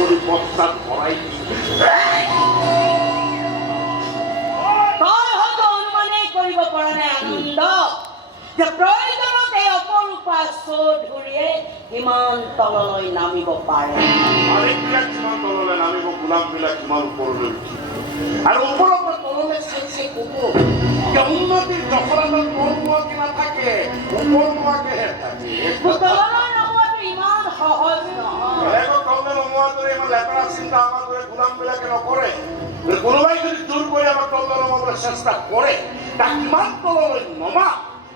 কৰে বস্তা ভৰাই তই হয়তো অনুমানে কৰিব পৰা নাই আনন্দ যে প্ৰয়োজনত এই অপৰূপা চৌধুৰীয়ে ইমান তললৈ নামিব পাৰে। আৰেকবিলাক কিমান তললৈ নামিব, গোলামবিলাক কিমান ওপৰলৈ উঠিব। আৰু ওপৰৰ পৰা তললৈ চাই চাই ক'ব যে উন্নতিৰ দখলাত তলমুৱাকে নাথাকে, ওপৰমুৱাকেহে থাকে। তললৈ নমোৱাটো ইমান সহজ নহয়। বেলেগক তললৈ নমোৱাৰ দৰে ইমান লেতেৰা চিন্তা আমাৰ দৰে গোলামবিলাকে নকৰে। কোনোবাই যদি জোৰ কৰি আমাৰ তললৈ নমাবলৈ চেষ্টা কৰে, তাক কিমান তললৈ নমা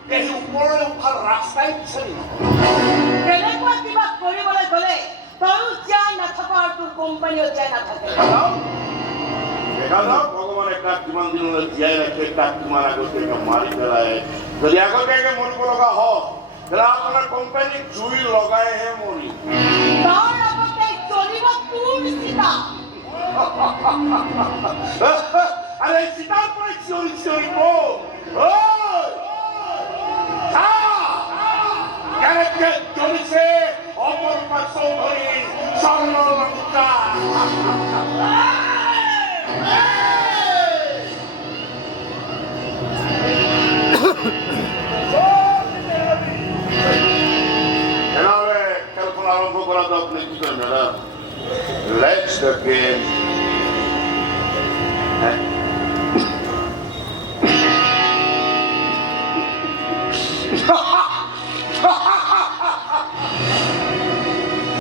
সেই ওপৰলৈ উঠাৰ ৰাস্তাই বিচাৰি নাপায়। তেনেকুৱা কিবা কৰিবলৈ গ'লে তয়ো জীয়াই নাথাক আৰু তোৰ কোম্পানীও জীয়াই নাথাকে। দেখা যাওক ভগৱানে তাক কিমান দিনলৈ জীয়াই ৰাখে, তাক কিমান আগতীয়াকৈ মাৰি পেলায়। যদি আগতীয়াকৈ মৰিব লগা হয় তেতিয়াহ'লে আপোনাৰ কোম্পানীক জুই লগাইহে মৰিম। তাৰ আগতে চলিব তোৰ চিতা। আরে চিতার পরে চিঞরি চিঞরি চলিছে অপরূপা চৌধুরী স্বর্ণলঙ্কা। খেলখন আরম্ভ করা তো আপনি কি করেন ম্যাডাম? Let's the game